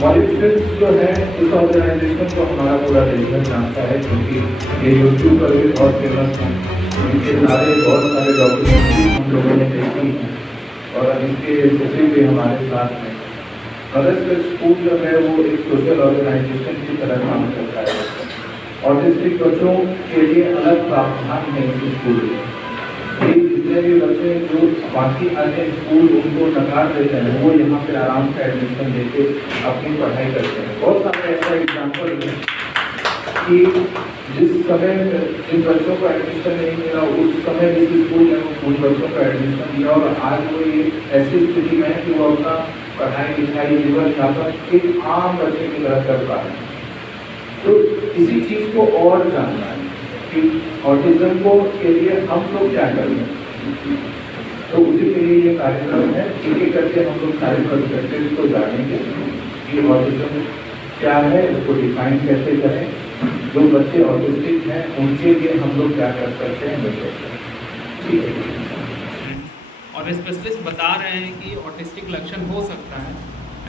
Mauritius जो है इस ऑर्गेनाइजेशन को हमारा पूरा देश जानता है, क्योंकि ये यूट्यूब पर भी बहुत फेमस हैं। इनके बहुत सारे डॉक्यूमेंट्री हम लोगों ने देखी हैं और इनके सचिव भी हमारे साथ हैं। मदरसा स्कूल जो है वो एक सोशल ऑर्गेनाइजेशन की तरह काम करता है। ऑटिस्टिक बच्चों के लिए अलग प्रावधान है इस स्कूल में। ये जितने भी बच्चे जो बाकी अन्य स्कूल उनको नकार देते हैं, वो यहाँ पे आराम से एडमिशन लेके अपनी पढ़ाई करते हैं। बहुत सारे ऐसा एग्जाम्पल है कि जिस समय जिन बच्चों को एडमिशन नहीं मिला उस समय जिस स्कूल में उन बच्चों को एडमिशन दिया और आज वो ये ऐसी स्थिति में है कि वो अपना पढ़ाई लिखाई जीवन यापन एक आम बच्चे की तरह कर पा रहे हैं। तो इसी चीज़ को और जानना है कि ऑटिज्म को के लिए हम लोग क्या करें, तो उसी के लिए ये कार्यक्रम है। एक एक करके हम लोग सारे पर्सपेक्टिव को जानेंगे कि ऑटिज्म क्या है, उसको डिफाइन कैसे करें, जो बच्चे ऑटिस्टिक हैं उनके लिए हम लोग क्या कर सकते हैं, ठीक है। और स्पेशलिस्ट बता रहे हैं कि ऑटिस्टिक लक्षण हो सकता है।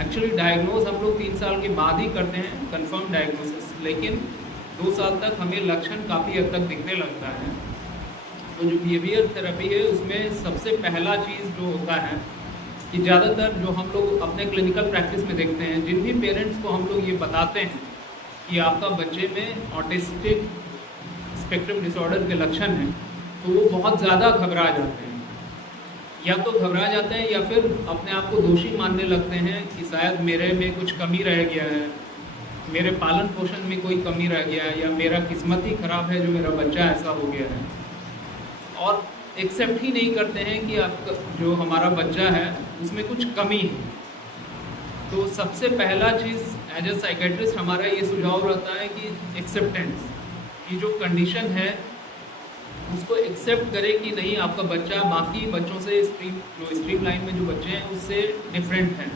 एक्चुअली डायग्नोज हम लोग 3 साल के बाद ही करते हैं, कंफर्म डायग्नोसिस, लेकिन 2 साल तक हमें लक्षण काफ़ी हद तक दिखने लगता है। तो जो बिहेवियर थेरेपी है उसमें सबसे पहला चीज़ जो होता है कि ज़्यादातर जो हम लोग अपने क्लिनिकल प्रैक्टिस में देखते हैं, जिन भी पेरेंट्स को हम लोग ये बताते हैं कि आपका बच्चे में ऑटिस्टिक स्पेक्ट्रम डिसऑर्डर के लक्षण हैं, तो वो बहुत ज़्यादा घबरा जाते हैं। या तो घबरा जाते हैं या फिर अपने आप को दोषी मानने लगते हैं कि शायद मेरे में कुछ कमी रह गया है, मेरे पालन पोषण में कोई कमी रह गया है, या मेरा किस्मत ही ख़राब है जो मेरा बच्चा ऐसा हो गया है। और एक्सेप्ट ही नहीं करते हैं कि आपका जो हमारा बच्चा है उसमें कुछ कमी है। तो सबसे पहला चीज़ एज ए साइकेट्रिस्ट हमारा ये सुझाव रहता है कि एक्सेप्टेंस की जो कंडीशन है उसको एक्सेप्ट करें कि नहीं, आपका बच्चा बाकी बच्चों से स्ट्रीम लाइन में जो बच्चे हैं उससे डिफरेंट हैं।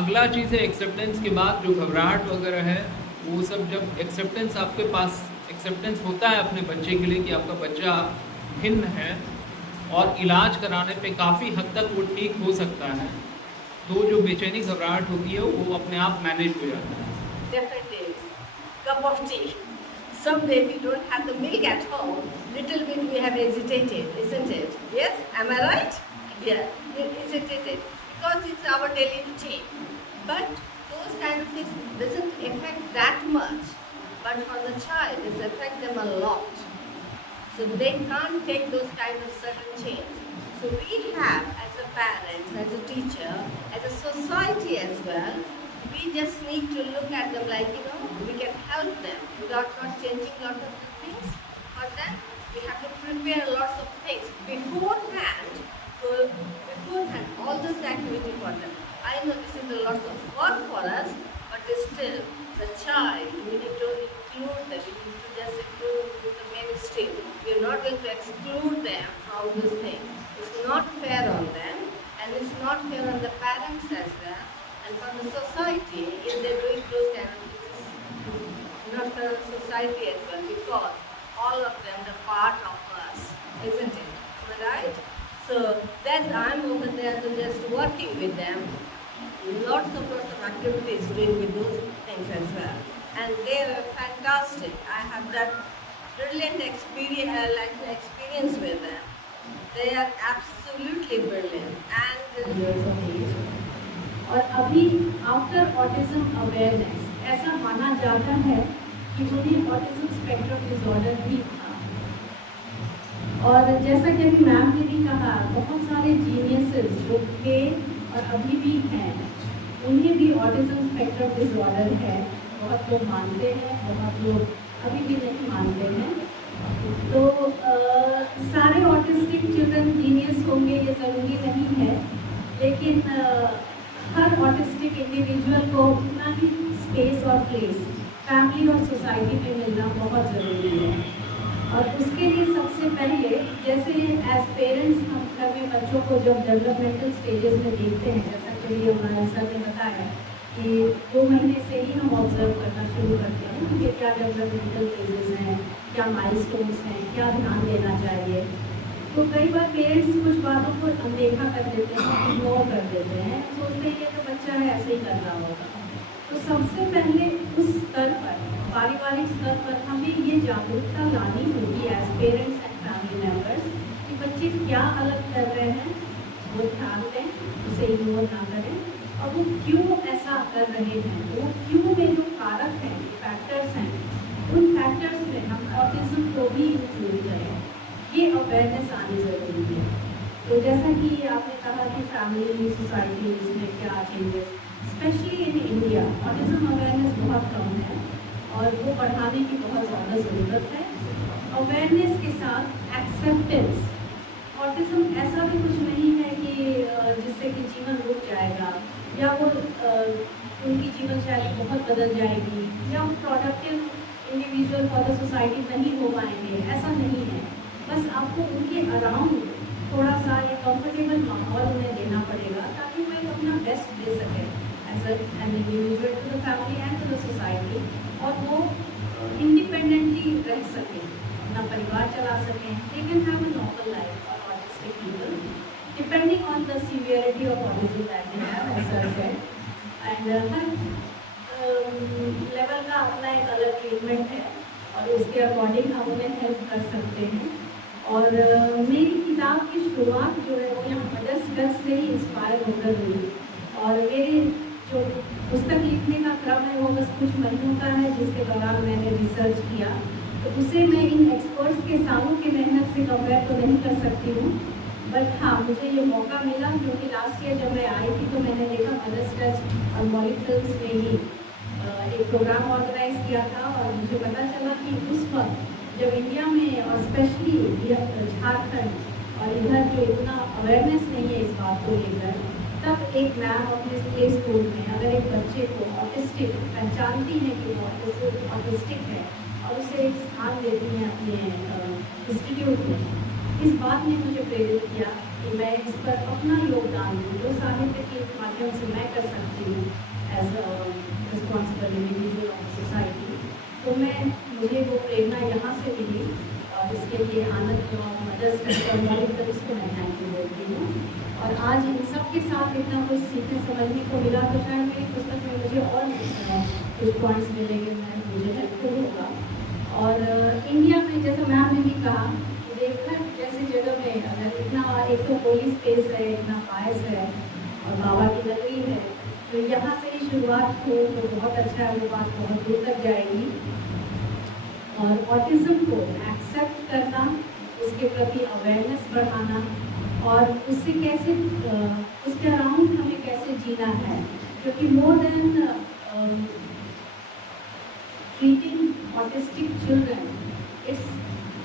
अगला चीज़ है एक्सेप्टेंस के बाद जो घबराहट वगैरह है वो सब, जब एक्सेप्टेंस आपके पास एक्सेप्टेंस होता है अपने बच्चे के लिए कि आपका बच्चा भिन्न है और इलाज कराने पे काफ़ी हद तक वो ठीक हो सकता है, तो जो बेचैनी घबराहट होती है वो अपने आप मैनेज हो जाता है। Definitely, cup of tea. Someday we don't have the milk at home, little bit we have hesitated, isn't it? Yes, am I right? Yeah, we hesitated because it's our daily routine. But those kind of things doesn't affect that much. But for the child, it affects them a lot. So they can't take those kind of sudden change. So we have, as a parents, as a teacher, as a society as well, we just need to look at them like, we can help them without not changing lots of things. For that, we have to prepare lots of things beforehand, all those activities for them. I know this is a lot of work for us, but still, the child, we need to include them, we need to just include with the mainstream. We are not going to exclude them from those things. It's not fair on them, and it's not fair on the parents as well. And for the society, if they're doing those kind of things, not for the society as well, because all of them are part of us, isn't it? Am I right? So that's I'm over there to just working with them, lots of activities doing with those things as well, and they are fantastic. I have that brilliant experience with them. They are absolutely brilliant and years of age. और अभी after autism awareness ऐसा माना जाता है कि उन्हें autism spectrum disorder भी था। और जैसा कि अभी मैम ने भी कहा, बहुत सारे जीनियसेस जो थे और अभी भी हैं, उन्हें भी ऑटिज्म स्पेक्ट्रम डिसऑर्डर है। बहुत लोग मानते हैं, बहुत लोग अभी भी नहीं मानते हैं। तो सारे ऑटिस्टिक चिल्ड्रन जीनियस होंगे ये ज़रूरी नहीं है, लेकिन हर ऑटिस्टिक इंडिविजुअल को उतना ही स्पेस और प्लेस फैमिली और सोसाइटी में मिलना बहुत ज़रूरी है। और उसके लिए सबसे पहले, जैसे एज पेरेंट्स हम घर में बच्चों को जब डेवलपमेंटल स्टेजेस में देखते हैं, जैसा कि हमारे सर ने बताया कि 2 महीने से ही हम ऑब्जर्व करना शुरू करते हैं कि क्या डेवलपमेंटल फेजेस हैं, क्या माइलस्टोन्स हैं, क्या ध्यान देना चाहिए। तो कई बार पेरेंट्स कुछ बातों को अनदेखा कर देते हैं, इग्नोर कर देते हैं, सोचते हैं ये तो बच्चा है ऐसे ही कर रहा होगा। तो सबसे पहले उस स्तर पर, पारिवारिक स्तर पर हमें ये जागरूकता लानी होगी as parents and family members कि बच्चे क्या अलग कर रहे हैं वो ध्यान दें, उसे इग्नोर ना करें, और वो क्यों ऐसा कर रहे हैं, वो क्यों में जो कारक हैं, फैक्टर्स हैं, उन फैक्टर्स में हम ऑटिज्म को भी इंक्लूड करें। ये अवेयरनेस आनी ज़रूरी है। तो जैसा कि आपने कहा कि फैमिली सोसाइटीज़ में क्या changes, specially in India autism awareness बहुत कम है और वो बढ़ाने की बहुत ज़्यादा ज़रूरत है। अवेयरनेस के साथ एक्सेप्टेंस, ऑटिज्म ऐसा भी कुछ नहीं है कि जिससे कि जीवन रुक जाएगा या वो उनकी जीवन शैली बहुत बदल जाएगी या वो productive individual for the society नहीं हो पाएंगे, ऐसा नहीं है। बस आपको उनके अराउंड थोड़ा सा एक कंफर्टेबल माहौल उन्हें देना पड़ेगा ताकि वो एक अपना बेस्ट दे सके as an individual to the family and to the society, और वो इंडिपेंडेंटली रह सकें, अपना परिवार चला सकें। They can have a normal life for autistic people depending on the severity of autism that they have, as sir said. And हर level का अपना एक अलग ट्रीटमेंट है और उसके अकॉर्डिंग हम उन्हें हेल्प कर सकते हैं। और मेरी किताब की शुरुआत जो है वो यहाँ मदर्स टच से ही इंस्पायर होकर हुई, और मेरी जो पुस्तक लिखने का क्रम है वो बस कुछ महीनों का है जिसके दौरान मैंने रिसर्च किया, तो उसे मैं इन एक्सपर्ट्स के सालों की मेहनत से कंपेयर तो नहीं कर सकती हूँ। बट हाँ, मुझे ये मौका मिला क्योंकि लास्ट ईयर जब मैं आई थी तो मैंने देखा मदर्स टच और मॉलिक फिल्म्स ने ही एक प्रोग्राम ऑर्गेनाइज किया था, और मुझे पता चला कि उस वक्त जब इंडिया में और स्पेशली झारखंड और इधर जो इतना अवेयरनेस नहीं है इस बात को लेकर, तब एक मैम अपने प्ले स्कूल में अगर एक बच्चे को ऑटिस्टिक पहचानती हैं कि वो ऑटिस्टिक है और उसे एक स्थान देती हैं अपने इंस्टीट्यूट में, इस बात ने मुझे प्रेरित किया कि मैं इस पर अपना योगदान दूँ, जो साहित्य के माध्यम से मैं कर सकती हूँ as a responsible individual of society. तो मुझे वो प्रेरणा यहाँ से मिली और इसके लिए आनंद और मदर्स टच उसको मैं थैंक यू बोलती हूँ। और आज इन सब के साथ इतना कुछ सीखने समझने को मिला तो शायद मेरी पुस्तक में मुझे और कुछ पॉइंट्स मिलेंगे, मुझे हेल्पफुल होगा। और इंडिया में जैसा मैम ने भी कहा, देवघर जैसी जगह में अगर इतना एक तो पुलिस स्पेस है, इतना पायस है और बाबा की नगरी है, तो यहाँ से ही शुरुआत हो तो बहुत अच्छा है, वो बात बहुत दूर तक जाएगी। और ऑटिज्म को एक्सेप्ट करना, उसके प्रति अवेयरनेस बढ़ाना और उससे कैसे उसके अराउंड हमें कैसे जीना है, क्योंकि more than treating autistic children, it's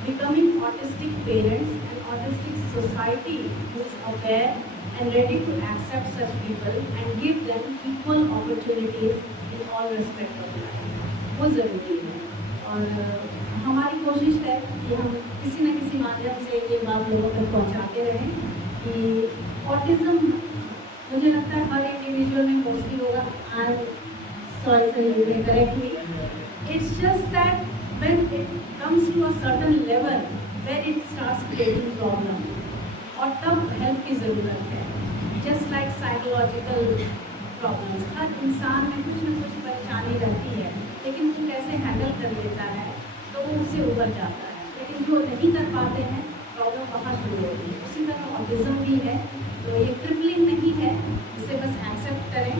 becoming autistic parents and autistic society who is aware and ready to accept such people and give them equal opportunities in all respect of life, वो ज़रूरी है। और हमारी कोशिश है कि हम किसी न किसी माध्यम से ये बात लोगों तक पहुंचाते रहें कि ऑटिज्म, मुझे लगता है हर इंडिविजुअल में मोस्टली होगा, and sorry you can correct me, it's just that when it comes to a certain level where it starts creating problem, और तब हेल्प की ज़रूरत है। जस्ट लाइक साइकोलॉजिकल प्रॉब्लम्स, हर इंसान में कुछ न कुछ परेशानी रहती है, लेकिन वो कैसे हैंडल कर लेता है तो वो उससे उबर जाता है, लेकिन जो नहीं कर पाते हैं प्रॉब्लम वहाँ शुरू होती है। उसी तरह ऑटिज्म भी है, तो ये क्रिपलिंग नहीं है, इसे बस एक्सेप्ट करें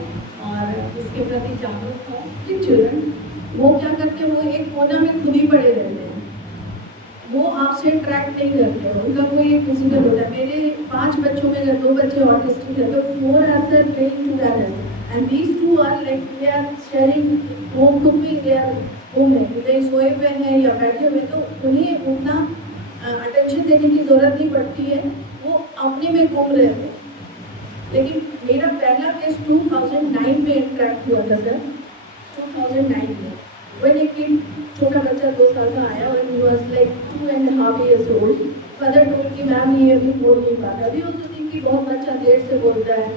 और इसके प्रति जागरूक हों। चिल्ड्रन वो क्या करते हैं, वो एक कोना में खुद ही पड़े रहते हैं, वो आपसे इंटरेक्ट नहीं करते हैं, उनका कोई एक इंसिडेंट होता है। मेरे 5 बच्चों में अगर 2 बच्चे ऑटिस्टिक है तो 4 are train together and these 2 are like they are sharing home cooking, they are home में वे सोए हुए हैं या बैठे हुए, तो उन्हें उतना अटेंशन देने की ज़रूरत नहीं पड़ती है, वो अपने में घूम रहे थे। लेकिन मेरा पहला केस 2009 में इंटरेक्ट हुआ था सर, 2009 में when एक छोटा बच्चा 2 साल का आया और he was like 2.5 years old, mother told कि मैम ये अभी बोल नहीं पाता। अभी होता थी कि बहुत बच्चा देर से बोलता है,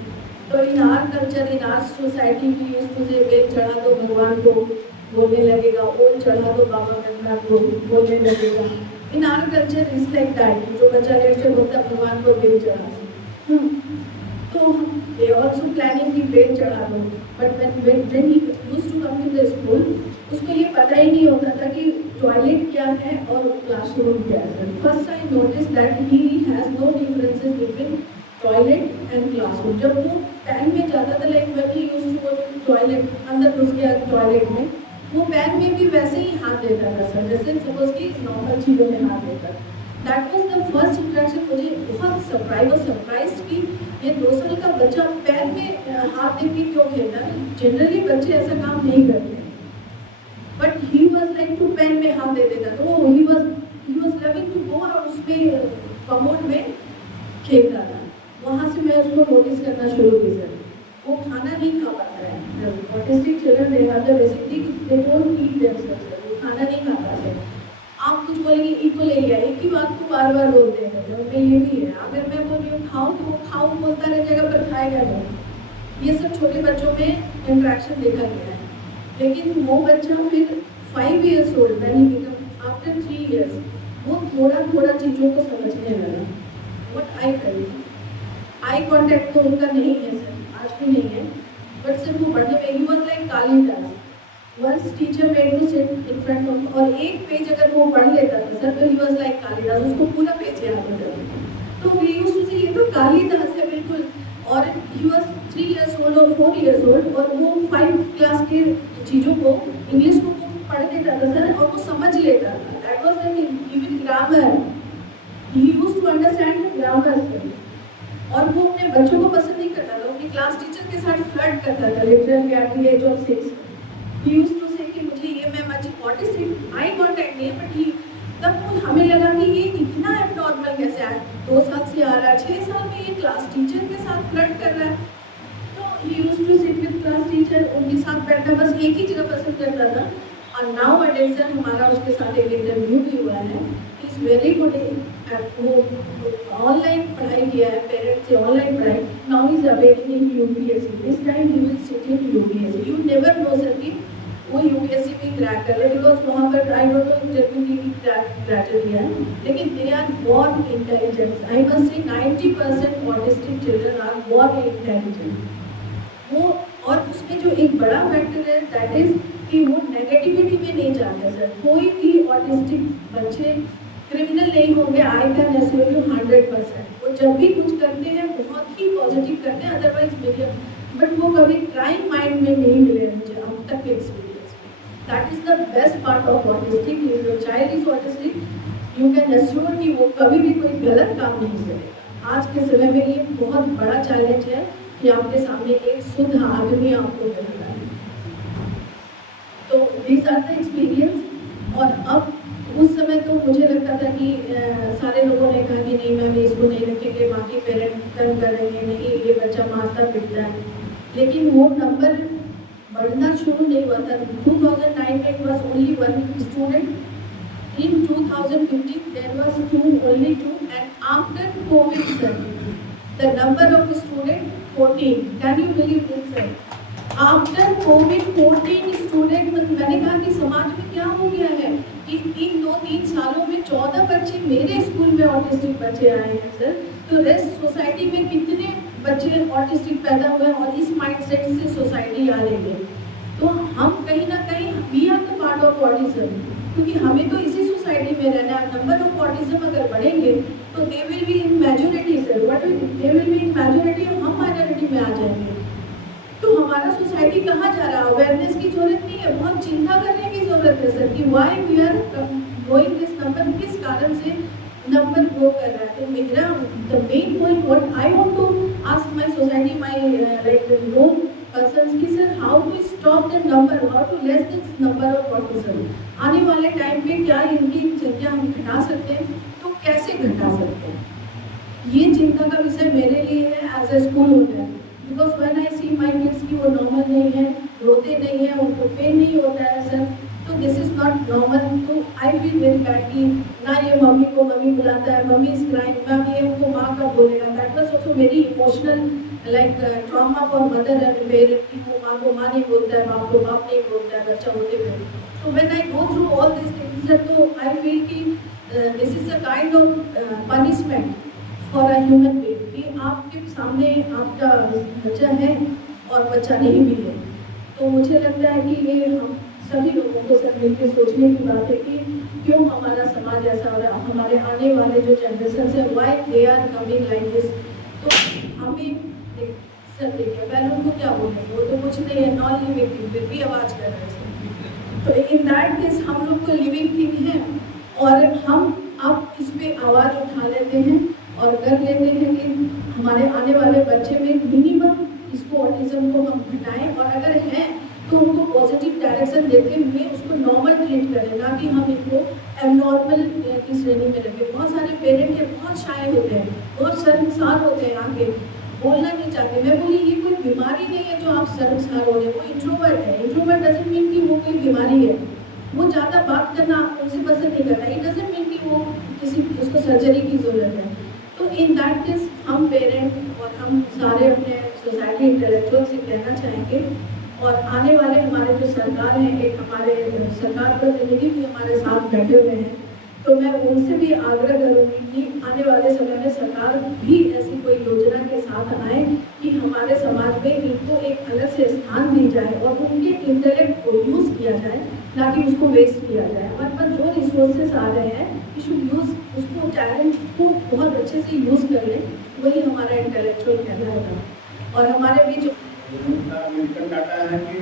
तो इन our culture in our society भी यूज्ड टू से वेद चढ़ा दो भगवान को, बोलने लगेगा, ओल चढ़ा दो बाबा गणनाथ बोलने लगेगा। In our culture is like that, जो बच्चा लेट से बोलता है भगवान को बेल चढ़ा दो, तो दे ऑल्सो प्लानिंग की बेल चढ़ा दो। But when he used to come to the school, उसको ये पता ही नहीं होता था कि टॉयलेट क्या है और क्लासरूम क्या है। First I notice that he has no differences between toilet and classroom. जब वो पैन में जाता था, like when he used to go to toilet, अंदर घुस गया टॉयलेट में, वो पैन में भी वैसे ही हाथ देता था सर, जैसे सपोज कि नॉर्मल चीज़ों में हाथ देता। That was the first interaction. मुझे बहुत सरप्राइज कि ये 2 साल का बच्चा पैन में हाथ दे के क्यों खेलता है। जनरली बच्चे ऐसा काम नहीं करते, but he was like to pan में हाथ दे देता, तो he was loving to go और उसमें कमोड में खेलता था। वहाँ से मैं उसको नोटिस करना शुरू की सर, वो खाना नहीं खा पाता है। Autistic children they have the basically they don't eat themselves, वो खाना नहीं खा पाते। आप कुछ बोलेंगे इको ले लिया, एक ही बात को बार बार बोलते हैं। जब मैं ये भी है, अगर मैं बोल रही हूँ खाऊं तो वो खाऊं बोलता रह जाएगा पर खाएगा नहीं। ये सब छोटे बच्चों में इंट्रैक्शन देखा गया है। लेकिन वो बच्चा फिर 5 years old when he become after 3 years, वो थोड़ा थोड़ा चीज़ों को समझने लगा। What I felt, eye contact तो उनका नहीं है सर, आज भी नहीं है, बट सिर्फ वो पढ़ने में he was like Kalidas. Once teacher made to sit in front of, और एक पेज अगर वो पढ़ लेता था सर तो ही वॉज लाइक कालिदास, उसको पूरा पेज याद हो जाता। तो वी यूज्ड टू से ये तो कालिदास है बिल्कुल। और ही वॉज 3 years old और 4 years old, और वो 5 क्लास के चीज़ों को इंग्लिश को पढ़ लेता था सर, और वो समझ लेता था। That was like even grammar, he used to understand grammar sir. और वो अपने बच्चों को पसंद नहीं करता था, अपनी क्लास टीचर के साथ फ्लर्ट करता था literally at the age of 6। He used to say कि मुझे ये मैम अच्छी ऑटिस्टिक, आई कॉन्टैक्ट नहीं है, बट ही तब हमें लगा कि ये इतना एबनॉर्मल कैसे है, 2 साल से आ रहा है, 6 साल में ये क्लास टीचर के साथ फ्लर्ट कर रहा है। तो he used to sit with class teacher, उनके साथ बैठना बस एक ही जगह पसंद करता था। और नाउ एडेज सर हमारा उसके साथ एक इंटरव्यू भी हुआ है, इज़ वेरी गुड। वो ऑनलाइन पढ़ाई किया है, पेरेंट्स से ऑनलाइन पढ़ाई। Now is awaring in UPSC, this time he will sit in UPSC. You never know sir कि वो यूपीएससी भी क्रैक कर ले, बिकॉज वहाँ पर आई डोंट नो इंटरव्यू की क्राइटेरिया है, लेकिन they are born intelligent. I must say 90% autistic children are born intelligent. वो और उसमें जो एक बड़ा फैक्टर है दैट इज कि वो नेगेटिविटी में नहीं जाते सर। कोई भी ऑटिस्टिक बच्चे क्रिमिनल नहीं होंगे, आई कैन एश्योर यू 100%। वो जब भी कुछ करते हैं बहुत ही पॉजिटिव करते हैं, अदरवाइज मीडियम, बट वो कभी क्राइम माइंड में नहीं मिले मुझे अब तक के एक्सपीरियंस में। That is the best part of autistic. Your child is autistic, you can assure कि वो कभी भी कोई गलत काम नहीं करेगा। आज के समय में ये बहुत बड़ा चैलेंज है कि आपके सामने एक शुद्ध आदमी आपको मिल रहा है। तो दीज आर द एक्सपीरियंस। और अब उस समय तो मुझे लगता था कि सारे लोगों ने कहा कि नहीं मैम इसको नहीं रखेंगे, बाकी पेरेंट तंग कर रहे हैं, नहीं ये बच्चा मारता पिटता है। लेकिन वो नंबर बढ़ना शुरू नहीं हुआ था। 2009 में it was only 1 student, in 2015 there was only 2, and after COVID sir, the number of student 14. Can you believe this sir? After COVID 14 student. मैंने कहा कि समाज में क्या हो गया है कि इन 2-3 सालों में 14 बच्चे मेरे स्कूल में ऑटिस्टिक बच्चे आए हैं सर। तो रेस्ट सोसाइटी में कितने बच्चे ऑटिस्टिक पैदा हुए हैं, और इस माइंडसेट से सोसाइटी आ रही है। तो हम कहीं ना कहीं we are the part of autism, क्योंकि हमें तो इसी सोसाइटी में रहना है। नंबर ऑफ ऑटिज्म अगर बढ़ेंगे तो they will be in majority sir, what they will be in majority, हम माइनॉरिटी में आ जाएंगे। तो हमारा सोसाइटी कहाँ जा रहा है? अवेयरनेस की जरूरत नहीं है, बहुत चिंता करने की जरूरत है सर कि why we are growing this number, किस कारण से नंबर ग्रो कर रहा है। तो मेरा the main point what I want to ask my society, my like no persons की sir how to stop the number, how to less this number of autism. आने वाले टाइम पे क्या इनकी संख्या हम घटा सकते हैं, तो कैसे घटा सकते हैं, ये चिंता का विषय मेरे लिए है as a school owner. Because when I see my kids की वो नॉर्मल नहीं है, रोते नहीं है, उनको पेन नहीं होता है सर, तो दिस इज नॉट नॉर्मल। तो आई आई फील वेरी बैड कि ना ये मम्मी को मम्मी बुलाता है, मम्मी इज क्राइंग, मैम ये हमको माँ का बोलेगा। That was also very emotional like trauma for mother and parent कि वो माँ को माँ नहीं बोलता है, बाप को बाप नहीं बोलता है बच्चा होते हुए। तो when I go through all this things तो आई फील कि this is a kind of punishment for a human being कि आपके सामने आपका बच्चा है और बच्चा नहीं भी है। तो मुझे लगता है कि ये हम सभी लोगों को सब मिलकर सोचने की बात है कि क्यों हमारा समाज ऐसा हो रहा है, हमारे आने वाले जो जनरेशन है why they are coming like this. तो हमें सर देखिए पहले उनको क्या बोलेंगे, वो तो कुछ नहीं है, नॉन लिविंग थिंग, फिर भी आवाज़ कर रहे हैं। तो इन दैट केस हम लोग तो लिविंग थिंग है और हम अब इस पर आवाज़ उठा लेते हैं और कर लेते हैं कि हमारे आने वाले बच्चे में मिनिमम इसको ऑटिज्म को हम घटाएं और अगर हैं तो उनको पॉजिटिव डायरेक्शन देते हुए उसको नॉर्मल ट्रीट करें, ना कि हम इनको एबनॉर्मल की श्रेणी में रखें। बहुत सारे पेरेंट के बहुत शाय होते हैं, बहुत शर्मसार होते हैं, आके बोलना नहीं चाहते। मैं बोली ये कोई बीमारी नहीं है जो आप शर्मसार हो रहे हैं, वो इंट्रोवर्ट है। इंट्रोवर्ट डजंट मीन कि वो कोई बीमारी है, वो ज़्यादा बात करना उनसे पसंद नहीं करता। इट डजंट मीन कि वो किसी उसको सर्जरी की ज़रूरत है। तो इन दैट केस हम पेरेंट और हम सारे अपने सोसाइटी इंटेलेक्चुअल से कहना चाहेंगे और आने वाले हमारे जो सरकार हैं, एक हमारे सरकार प्रतिनिधि भी हमारे साथ बैठे हुए हैं, तो मैं उनसे भी आग्रह करूँगी कि आने वाले समय में सरकार भी ऐसी कोई योजना के साथ आए कि हमारे समाज में इनको एक अलग से स्थान दी जाए और उनके इंटेलेक्ट को यूज़ किया जाए, ना कि उसको वेस्ट किया जाए। हमारे पास जो रिसोर्सेज आ रहे हैं वी शुड यूज़ उसको, टैलेंट को बहुत अच्छे से यूज़ कर लें, वही हमारा इंटेलेक्चुअल कहना होगा। और हमारे बीच मिलकर डाटा है कि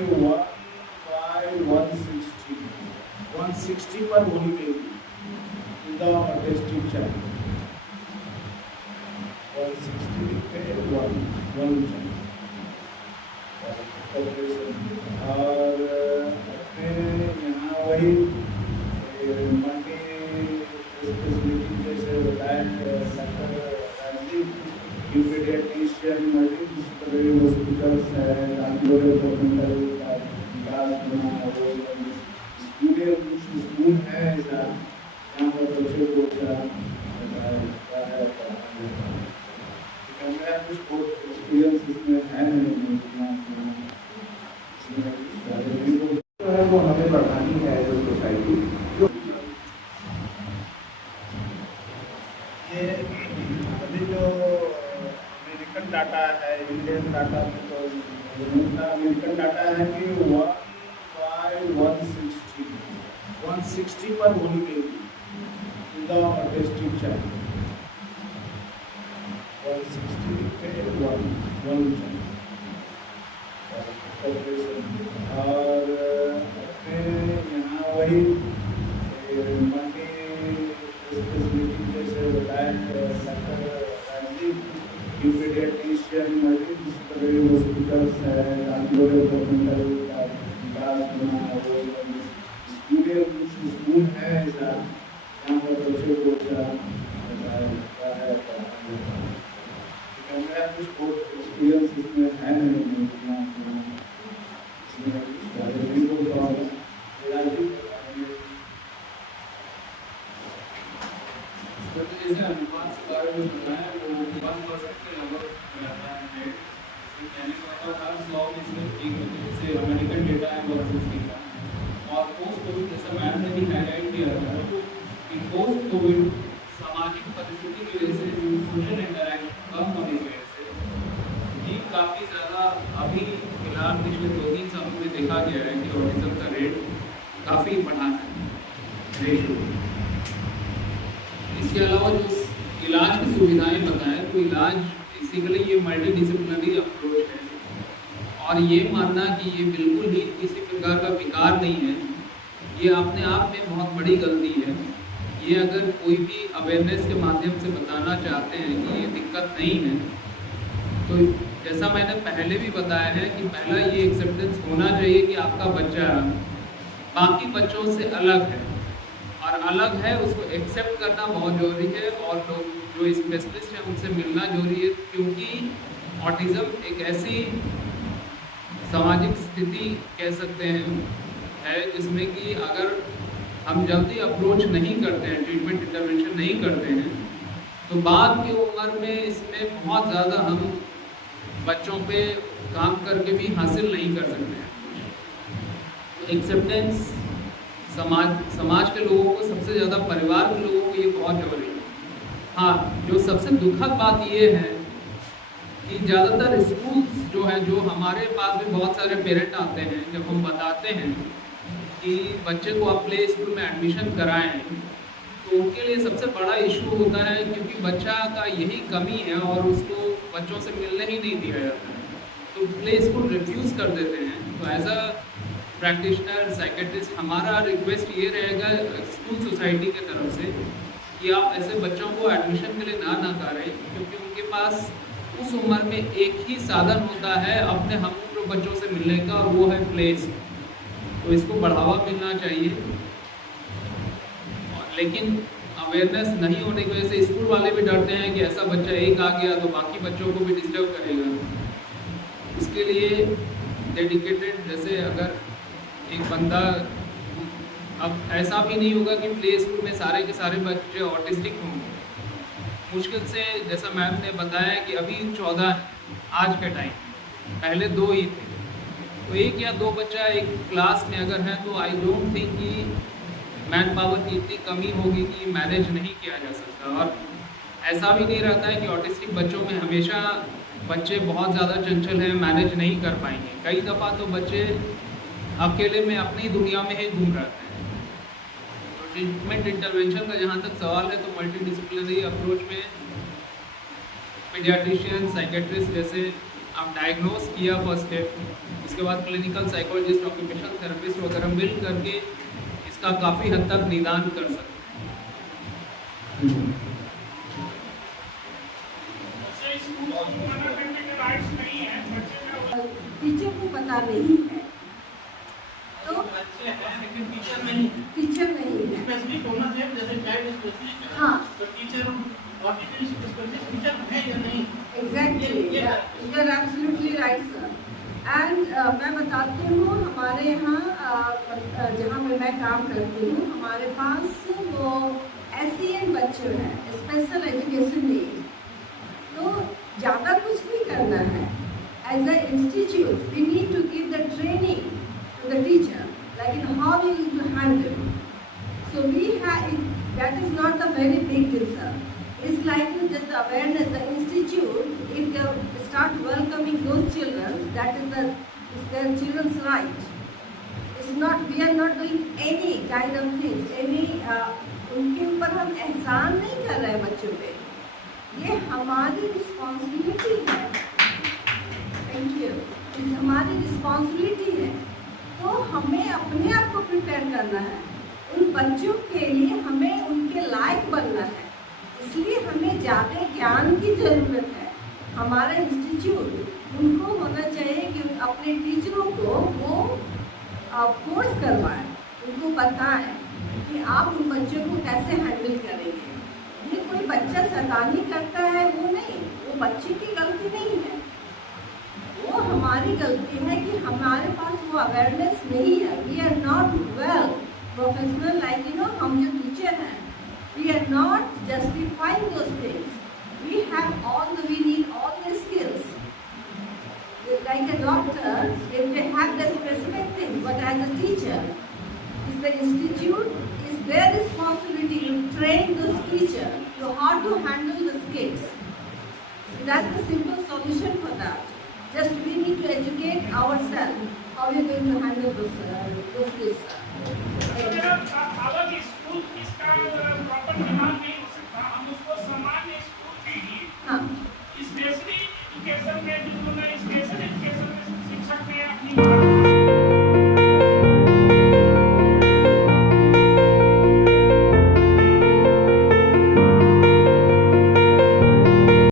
160 पर होनी baby in the autistic child, 160 पे 1 और अपने यहाँ वही मल्टी स्पेशलिटी जैसे बताया doctor Rajiv, paediatrician, multi disciplinary hospitals है, गवर्नमेंटल स्कूल है ऐसा जहाँ पर बच्चों को मेरा कुछ एक्सपीरियंस इसमें है नहीं, जो है वो हमें बढ़ानी है जो सोसाइटी। ये अभी जो अमेरिकन डाटा है, इंडियन डाटा में तो अमेरिकन डाटा है कि 160 पर होनी baby in the autistic child, 160 पे 1 और अपने यहाँ वही मल्टी स्पेशलिटी जैसे बताया doctor Rajiv, paediatrician, multi disciplinary hospitals है, गवर्नमेंटल स्कूल है ऐसा जहाँ पर बच्चों को मेरा कुछ एक्सपीरियंस इसमें है नहीं, जैसे अनुपात के बारे में बताया वो 1% के लगभग रहता है। कहने का मतलब हर 100 में से 1 होते हैं, जैसे अमेरिकन डेटा है 160 का। और पोस्ट कोविड जैसा मैम ने भी हाईलाइट किया था कि पोस्ट कोविड सामाजिक परिस्थिति की वजह से जो सोशल इंटरैक्शन कम होने की वजह से ये काफ़ी ज़्यादा अभी फिलहाल पिछले 2-3 सालों में देखा गया है कि ऑटिज्म का रेट काफ़ी बढ़ा है रेट। इसके अलावा जो इलाज की सुविधाएं बताएं तो इलाज बेसिकली ये मल्टी डिसिप्लिनरी अप्रोच है और ये मानना कि ये बिल्कुल ही किसी प्रकार का विकार नहीं है, ये अपने आप में बहुत बड़ी गलती है। ये अगर कोई भी अवेयरनेस के माध्यम से बताना चाहते हैं कि ये दिक्कत नहीं है, तो जैसा मैंने पहले भी बताया है कि पहला ये एक्सेप्टेंस होना चाहिए कि आपका बच्चा बाकी बच्चों से अलग है और अलग है, उसको एक्सेप्ट करना बहुत ज़रूरी है और लोग जो स्पेशलिस्ट हैं उनसे मिलना जरूरी है, क्योंकि ऑटिज़म एक ऐसी सामाजिक स्थिति कह सकते हैं है जिसमें कि अगर हम जल्दी अप्रोच नहीं करते हैं, ट्रीटमेंट इंटरवेंशन नहीं करते हैं, तो बाद की उम्र में इसमें बहुत ज़्यादा हम बच्चों पे काम करके भी हासिल नहीं कर सकते हैं। एक्सेप्टेंस समाज के लोगों को, सबसे ज़्यादा परिवार के लोगों को ये बहुत जरूरी है। हाँ, जो सबसे दुखद बात ये है कि ज़्यादातर स्कूल्स जो हैं, जो हमारे पास भी बहुत सारे पेरेंट आते हैं, जब हम बताते हैं कि बच्चे को आप प्ले स्कूल में एडमिशन कराएं, तो उनके लिए सबसे बड़ा इशू होता है, क्योंकि बच्चा का यही कमी है और उसको बच्चों से मिलने ही नहीं दिया जाता है, तो प्ले स्कूल रिफ्यूज़ कर देते हैं। तो एज अ प्रैक्टिशनर, साइकेट्रिस्ट, हमारा रिक्वेस्ट ये रहेगा स्कूल सोसाइटी के तरफ से कि आप ऐसे बच्चों को एडमिशन के लिए ना करें, क्योंकि उनके पास उस उम्र में एक ही साधन होता है अपने हम बच्चों से मिलने का, और वो है प्ले स्कूल। तो इसको बढ़ावा मिलना चाहिए, लेकिन अवेयरनेस नहीं होने की वजह से स्कूल वाले भी डरते हैं कि ऐसा बच्चा एक आ गया तो बाकी बच्चों को भी डिस्टर्ब करेगा। इसके लिए डेडिकेटेड, जैसे अगर एक बंदा, अब ऐसा भी नहीं होगा कि प्ले स्कूल में सारे के सारे बच्चे ऑटिस्टिक होंगे, मुश्किल से, जैसा मैम ने बताया कि अभी 14 आज के टाइम, पहले 2 ही थे, तो 1 या 2 बच्चा एक क्लास में अगर है तो आई डोंट थिंक कि मैन पावर की इतनी कमी होगी कि मैनेज नहीं किया जा सकता। और ऐसा भी नहीं रहता है कि ऑटिस्टिक बच्चों में हमेशा बच्चे बहुत ज़्यादा चंचल हैं, मैनेज नहीं कर पाएंगे। कई दफ़ा तो बच्चे अकेले में अपनी दुनिया में ही घूम रहते हैं। तो ट्रीटमेंट इंटरवेंशन का जहाँ तक सवाल है, तो मल्टी डिसिप्लिनरी अप्रोच में पीडियाट्रिशियन, साइकेट्रिस्ट जैसे आप डायग्नोस किया फर्स्ट स्टेप, उसके बाद क्लिनिकल साइकोलॉजिस्ट, ऑक्यूपेशनल थेरेपिस्ट वगैरह मिल करके इसका काफ़ी हद तक निदान कर सकते हैं। टीचर को पता नहीं है, तो टीचर नहीं है, स्पेसिफिक होना चाहिए, जैसे चाइल्ड स्पेसिफिक। हाँ, तो टीचर ऑटिज्म स्पेसिफिक टीचर है या नहीं? Exactly, you are absolutely right sir. And मैं बताती हूँ, हमारे यहाँ जहाँ पे मैं काम करती हूँ, हमारे पास वो SEN बच्चे हैं, स्पेशल एजुकेशन नीड। तो ज़्यादा कुछ नहीं करना है। As a institute we need to give the training to the teacher, like in how we need to handle. So we have, that is not a very big deal, sir. It's like just the awareness, the institute, if they start welcoming those children, that is their children's right. It's not, we are not doing any kind of things, any, उनके ऊपर हम एहसान नहीं कर रहे हैं बच्चों पे, ये हमारी रिस्पॉन्सिबिलिटी है। Thank you. ये हमारी रिस्पॉन्सिबिलिटी है, तो हमें अपने आप को प्रिपेयर करना है। उन बच्चों के लिए हमें उनके लायक बनना है, इसलिए हमें ज़्यादा ज्ञान की ज़रूरत है। हमारा इंस्टीट्यूट उनको होना चाहिए कि अपने टीचरों को वो कोर्स करवाएं, उनको बताएं कि आप उन बच्चों को कैसे हैंडल करेंगे। ये कोई बच्चा शैतानी करता है वो नहीं, वो बच्चे की गलती नहीं है, वो हमारी गलती है कि हमारे पास वो अवेयरनेस नहीं है। We are not well professional, like you know, हम जो टीचर हैं, we are not justifying those things. We have all the, we need all the skills, like a doctor, if they have the specific things, but as a teacher, it's the institute, it's their responsibility to train those teachers to how to handle the kids. So that's the simple solution for that. Just we need to educate ourselves how we are going to handle those kids. अगर school इसका proper ध्यान नहीं